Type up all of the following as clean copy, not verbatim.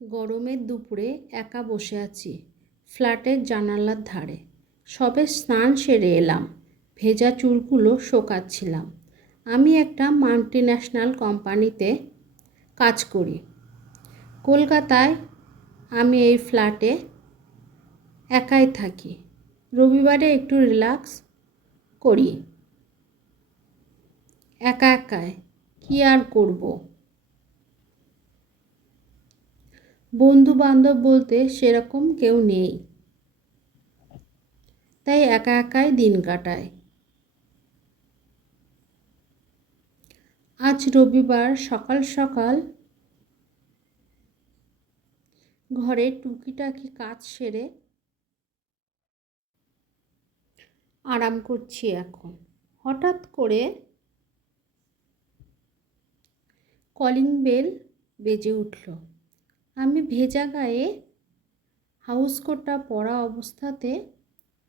গরমের দুপুরে একা বসে আছি ফ্ল্যাটের জানালার ধারে। সবে স্নান সেরে এলাম, ভেজা চুলগুলো শোকাচ্ছিলাম। আমি একটা মাল্টিন্যাশনাল কোম্পানিতে কাজ করি কলকাতায়। আমি এই ফ্ল্যাটে একাই থাকি। রবিবারে একটু রিল্যাক্স করি একা একাই, কী আর করব। বন্ধু বান্ধব বলতে সেরকম কেউ নেই, তাই একা একাই দিন কাটায়। আজ রবিবার সকাল সকাল ঘরে টুকিটাকি কাজ সেরে আরাম করছি এখন। হঠাৎ করে কলিং বেল বেজে উঠল। আমি ভেজা গায়ে হাউস কোটটা পরা অবস্থাতে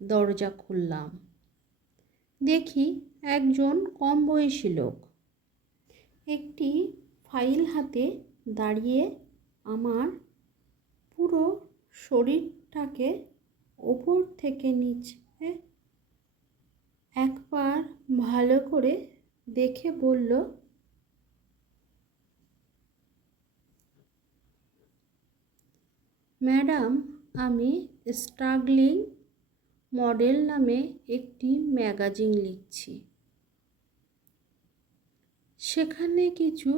দরজা খুললাম। দেখি একজন কম বয়সী লোক একটি ফাইল হাতে দাঁড়িয়ে আমার পুরো শরীরটাকে ওপর থেকে নিচে একবার ভালো করে দেখে বলল, ম্যাডাম, আমি স্ট্রাগলিং মডেল নামে একটি ম্যাগাজিন লিখছি। সেখানে কিছু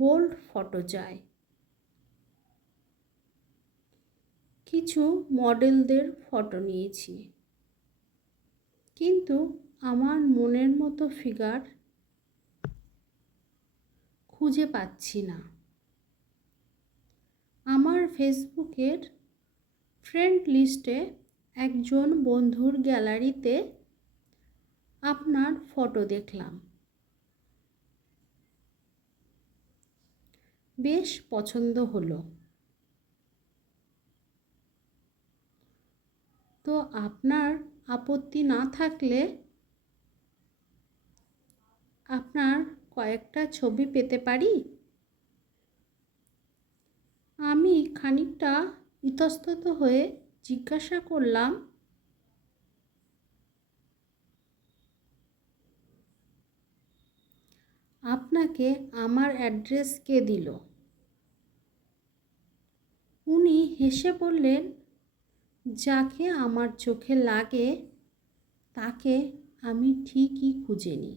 বোল্ড ফটো চাই। কিছু মডেলদের ফটো নিয়েছি, কিন্তু আমার মনের মতো ফিগার খুঁজে পাচ্ছি না। আমার ফেসবুকের ফ্রেন্ড লিস্টে একজন বন্ধুর গ্যালারিতে আপনার ফটো দেখলাম, বেশ পছন্দ হলো। তো আপনার আপত্তি না থাকলে আপনার কয়েকটা ছবি পেতে পারি? আমি খানিকটা ইতস্তত হয়ে জিজ্ঞাসা করলাম, আপনাকে আমার অ্যাড্রেস কে দিল? উনি হেসে বললেন, যাকে আমার চোখে লাগে তাকে আমি ঠিকই খুঁজে নিই।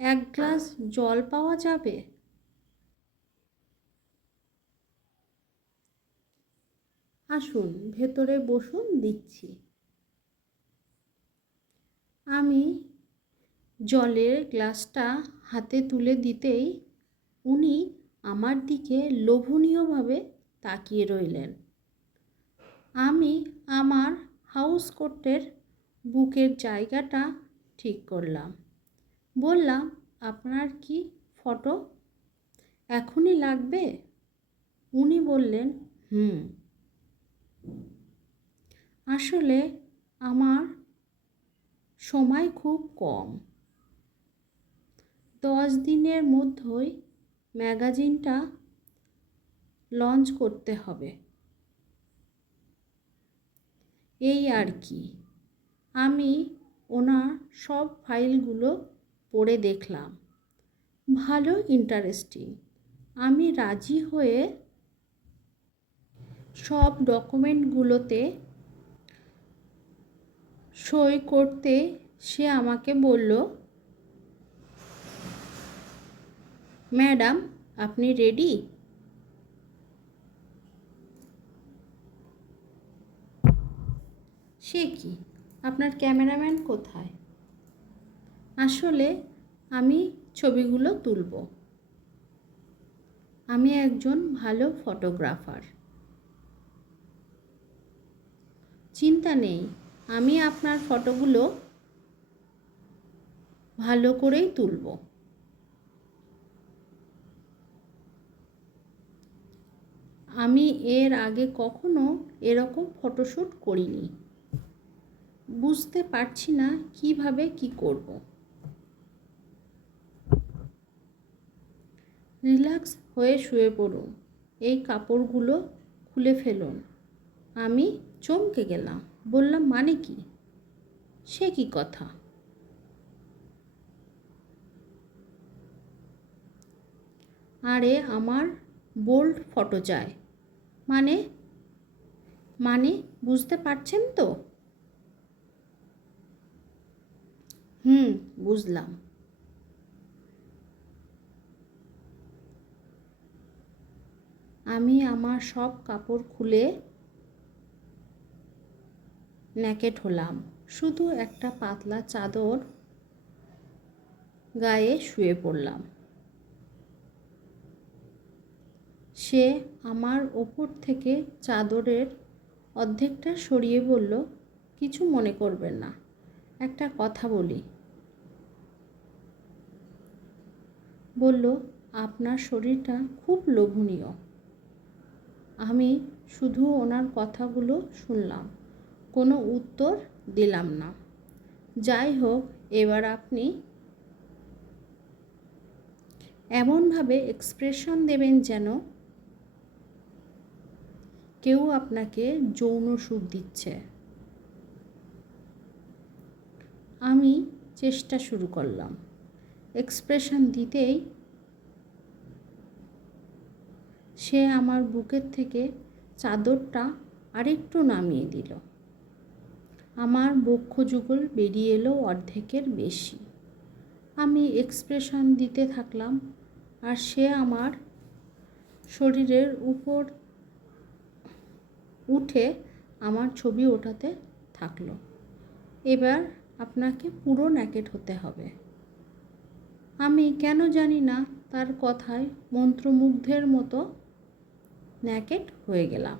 এক গ্লাস জল পাওয়া যাবে? আসুন, ভেতরে বসুন, দিচ্ছি। আমি জলের গ্লাসটা হাতে তুলে দিতেই উনি আমার দিকে লোভনীয়ভাবে তাকিয়ে রইলেন। আমি আমার হাউস কোটের বুকের জায়গাটা ঠিক করলাম। বললাম, আপনার কি ফটো এখনই লাগবে? উনি বললেন, আসলে আমার সময় খুব কম। 10 দিনের মধ্যেই ম্যাগাজিনটা লঞ্চ করতে হবে, এই আর কি। আমি ওনার সব ফাইলগুলো পড়ে দেখলাম, ভালো ইন্টারেস্টিং। আমি রাজি হয়ে সব ডকুমেন্টগুলোতে সই করতে সে আমাকে বলল, ম্যাডাম, আপনি রেডি? সে কি, আপনার ক্যামেরাম্যান কোথায়? আসলে আমি ছবিগুলো তুলব। আমি একজন ভালো ফটোগ্রাফার। চিন্তা নেই, আমি আপনার ফটোগুলো ভালো করেই তুলব। আমি এর আগে কখনো এরকম ফটোশ্যুট করিনি। বুঝতে পারছি না কিভাবে কি করব। রিল্যাক্স হয়ে শুয়ে পড়ুন, এই কাপড়গুলো খুলে ফেলুন। আমি চমকে গেলাম, বললাম মানে কি? সে কি কথা? আরে আমার বোল্ড ফটো চাই। মানে মানে বুঝতে পারছেন তো? বুঝলাম। আমি আমার সব কাপড় খুলে ন্যাকেড হলাম, শুধু একটা পাতলা চাদর গায়ে শুয়ে পড়লাম। সে আমার ওপর থেকে চাদরের অর্ধেকটা সরিয়ে বলল, কিছু মনে করবেন না, একটা কথা বলি। বলল, আপনার শরীরটা খুব লোভনীয়। আমি শুধু ওনার কথাগুলো শুনলাম, কোনো উত্তর দিলাম না। যাই হোক, এবার আপনি এমনভাবে এক্সপ্রেশন দেবেন যেন কেউ আপনাকে যৌন সুখ দিচ্ছে। আমি চেষ্টা শুরু করলাম। এক্সপ্রেশন দিতেই সে আমার বুকের থেকে চাদরটা আরেকটু নামিয়ে দিল। আমার বক্ষযুগল বেরিয়ে এলো অর্ধেকের বেশি। আমি এক্সপ্রেশন দিতে থাকলাম আর সে আমার শরীরের উপর উঠে আমার ছবি ওঠাতে থাকলো। এবার আপনাকে পুরো ন্যাকেড হতে হবে। আমি কেন জানি না তার কথায় মন্ত্রমুগ্ধের মতো ন্যাকেড হয়ে গেলাম।